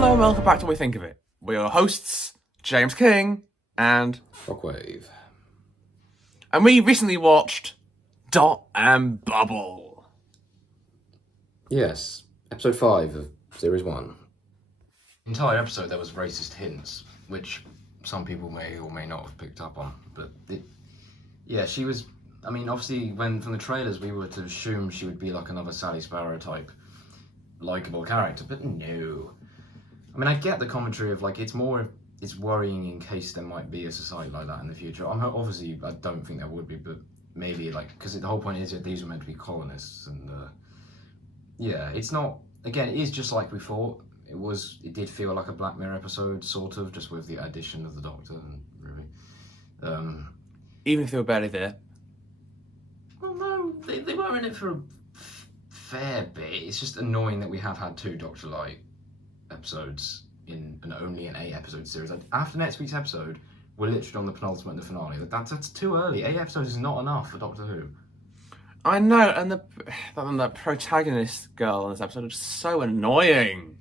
Hello and welcome back to What We Think of It. We're your hosts, James King and Shockwave. And we recently watched Dot and Bubble. Yes, episode 5 of series 1. The entire episode there was racist hints, which some people may or may not have picked up on. But she was. I mean, obviously, from the trailers we were to assume she would be like another Sally Sparrow type, likable character, but no. I mean, I get the commentary of like it's worrying in case there might be a society like that in the future. Obviously, I don't think there would be, but maybe like because the whole point is that these were meant to be colonists, and it's not. Again, it is just like we thought. It did feel like a Black Mirror episode, sort of, just with the addition of the Doctor and Ruby. Even if they were barely there. Well, no, they were in it for a fair bit. It's just annoying that we have had 2 Doctor Light episodes in only an 8-episode series. After next week's episode, we're literally on the penultimate and the finale. That's too early. 8 episodes is not enough for Doctor Who. I know, and the protagonist girl in this episode is just so annoying.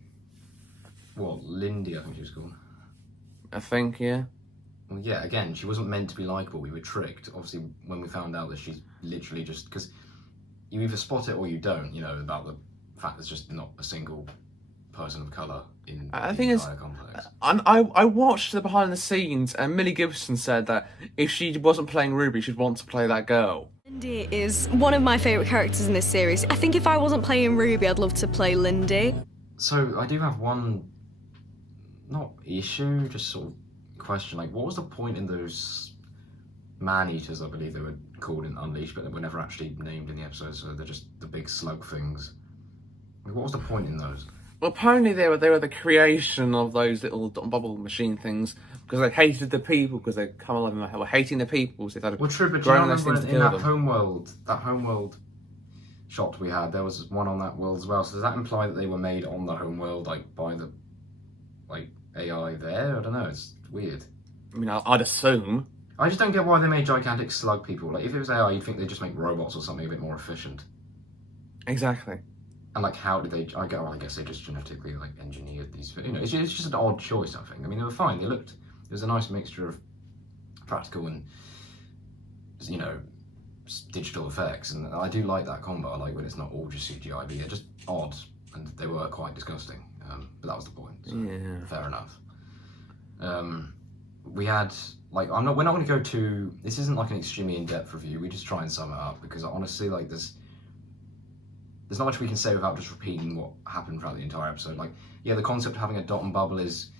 What, Lindy, I think she was called. I think, yeah. Well, yeah, again, she wasn't meant to be likeable. We were tricked. Obviously, when we found out that she's literally just... Because you either spot it or you don't, about the fact there's just not a single person of colour in the entire complex. I watched the behind the scenes, and Millie Gibson said that if she wasn't playing Ruby, she'd want to play that girl. Lindy is one of my favourite characters in this series. I think if I wasn't playing Ruby, I'd love to play Lindy. So, I do have one... not issue, just sort of question, like, what was the point in those man-eaters, I believe they were called in Unleashed, but they were never actually named in the episode, so they're just the big slug things. Like, what was the point in those? Well, apparently they were the creation of those little bubble machine things because they hated the people, because they come alive and were hating the people, so they started true, but growing do you those remember things to in kill that homeworld shot we had, there was one on that world as well, so does that imply that they were made on the homeworld, like, by the, like, AI there? I don't know, it's weird. I mean, I'd assume. I just don't get why they made gigantic slug people. Like, if it was AI, you'd think they'd just make robots or something a bit more efficient. Exactly. And, like, how did they... I guess they just genetically, like, engineered these... it's just an odd choice, I think. I mean, they were fine. They looked... There was a nice mixture of practical and, digital effects. And I do like that combo. I like when it's not all just CGI, but yeah, just odd. And they were quite disgusting. But that was the point. So yeah. Fair enough. We had... Like, we're not going to go too... This isn't like an extremely in-depth review. We just try and sum it up, because honestly, like, there's not much we can say without just repeating what happened throughout the entire episode. Like, yeah, the concept of having a Dot and Bubble is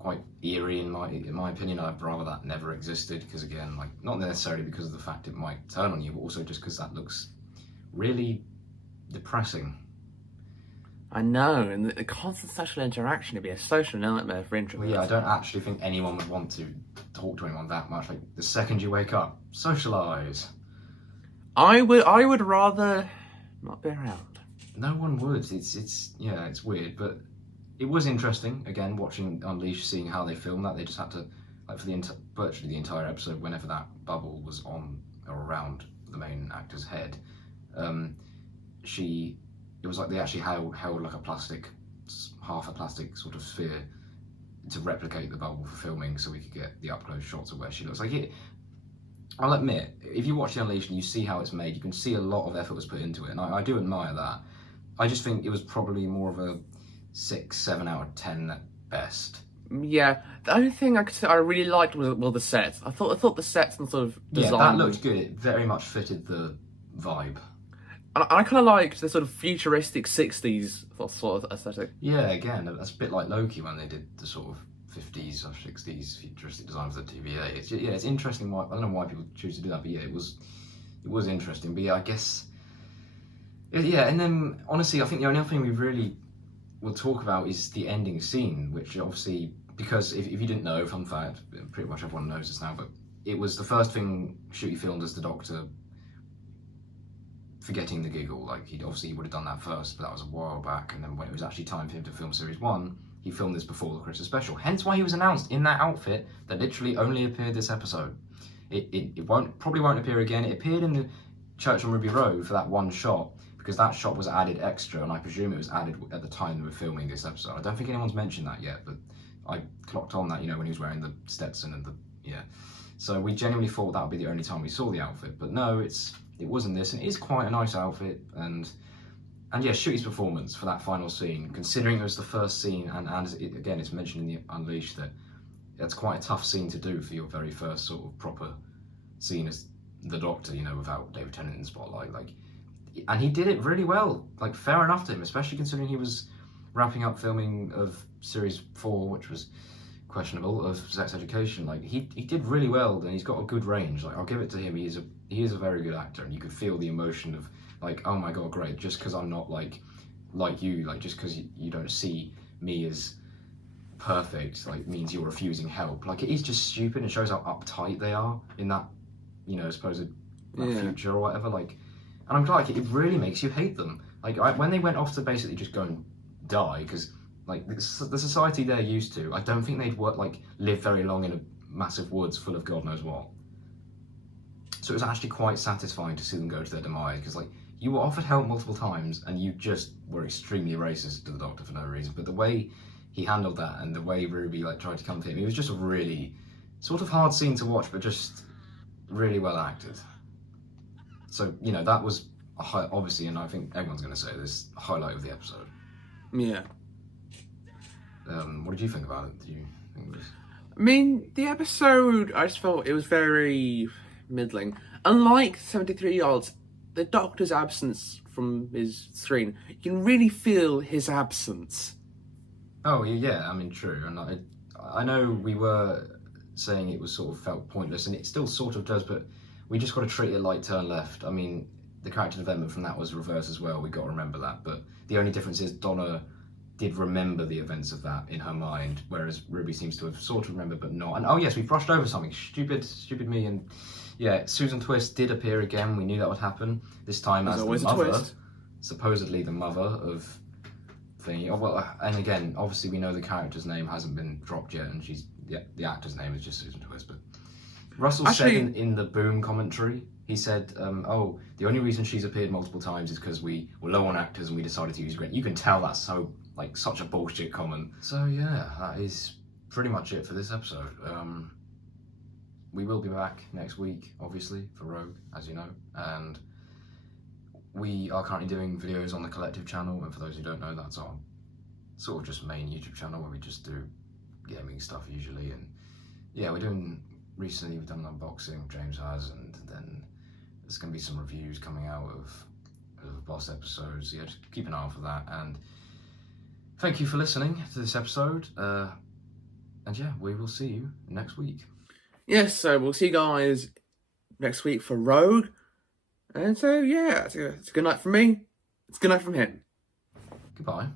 quite eerie in my opinion. I'd rather that never existed, because again, like, not necessarily because of the fact it might turn on you, but also just because that looks really depressing. I know, and the constant social interaction would be a social nightmare for introverts. Well, yeah, I don't actually think anyone would want to talk to anyone that much. Like, the second you wake up, socialise. I would rather not be around. No one would. It's weird, but it was interesting. Again, watching Unleashed, seeing how they filmed that. They just had to, like, for virtually the entire episode, whenever that bubble was on or around the main actor's head, it was like they actually held like half a plastic sort of sphere to replicate the bubble for filming, so we could get the up-close shots of where she looks. Like, I'll admit, if you watch the Unleashed and you see how it's made, you can see a lot of effort was put into it, and I do admire that. I just think it was probably more of a 6-7 out of 10 at best. Yeah, the only thing I could say I really liked was the sets. I thought the sets and sort of design... Yeah, that looked good. It very much fitted the vibe. And I kind of liked the sort of futuristic 60s sort of aesthetic. Yeah, again, that's a bit like Loki when they did the sort of 50s or 60s futuristic design for the TVA. It's interesting why... I don't know why people choose to do that, but yeah, it was interesting. But yeah, I guess... Yeah, and then, honestly, I think the only other thing we really will talk about is the ending scene, which obviously, because if you didn't know, fun fact, pretty much everyone knows this now, but it was the first thing Ncuti filmed as the Doctor forgetting the giggle. Like, he would have done that first, but that was a while back, and then when it was actually time for him to film Series 1, he filmed this before the Christmas special. Hence why he was announced in that outfit that literally only appeared this episode. It probably won't appear again. It appeared in the church on Ruby Road for that one shot, because that shot was added extra, and I presume it was added at the time they were filming this episode. I don't think anyone's mentioned that yet, but I clocked on that, you know, when he was wearing the Stetson and the, yeah. So we genuinely thought that would be the only time we saw the outfit, but no, it wasn't this, and it is quite a nice outfit, and yeah, Nshuti's performance for that final scene, considering it was the first scene, and again, it's mentioned in the Unleashed that it's quite a tough scene to do for your very first sort of proper scene as the Doctor, you know, without David Tennant in the spotlight, like, and he did it really well, like, fair enough to him, especially considering he was wrapping up filming of Series 4, which was questionable, of Sex Education. Like, he did really well, and he's got a good range. Like, I'll give it to him, he is a very good actor, and you could feel the emotion of, like, oh my god, great, just because I'm not like you, like, just because you don't see me as perfect, like, means you're refusing help. Like, it is just stupid, and shows how uptight they are in that, you know, supposed future or whatever, like, and I'm glad, like, it really makes you hate them. Like, when they went off to basically just go and die, because, like, the society they're used to, I don't think they'd live very long in a massive woods full of God knows what. So it was actually quite satisfying to see them go to their demise, because, like, you were offered help multiple times, and you just were extremely racist to the Doctor for no reason. But the way he handled that, and the way Ruby, like, tried to come to him, it was just a really sort of hard scene to watch, but just really well acted. So, you know, that was obviously, and I think everyone's going to say this, a highlight of the episode. Yeah. What did you think about it? Do you think it was... I mean, the episode, I just felt it was very middling. Unlike 73-year-olds, the Doctor's absence from his screen, you can really feel his absence. Oh, yeah, I mean, true. And I know we were saying it was sort of felt pointless, and it still sort of does, but we just got to treat it like Turn Left. I mean, the character development from that was reverse as well, we got to remember that, but the only difference is Donna did remember the events of that in her mind, whereas Ruby seems to have sort of remembered but not. And oh yes, we brushed over something. Stupid me. And yeah, Susan Twist did appear again. We knew that would happen. This time as the mother, supposedly the mother of Thingy. Oh, well, and again, obviously we know the character's name hasn't been dropped yet, and the actor's name is just Susan Twist. But Russell said in the Boom commentary, he said, oh, the only reason she's appeared multiple times is because we were low on actors and we decided to use Grant. You can tell that's so, like, such a bullshit comment. So yeah, that is pretty much it for this episode. We will be back next week, obviously, for Rogue, as you know, and we are currently doing videos on the Collective channel, and for those who don't know, that's our sort of just main YouTube channel where we just do gaming stuff usually, and yeah, recently we've done an unboxing, James has, and then there's going to be some reviews coming out of Boss episodes. Yeah, just keep an eye out for that. And thank you for listening to this episode. And yeah, we will see you next week. Yes, so we'll see you guys next week for Rogue. And so yeah, it's a good night from me. It's a good night from him. Goodbye.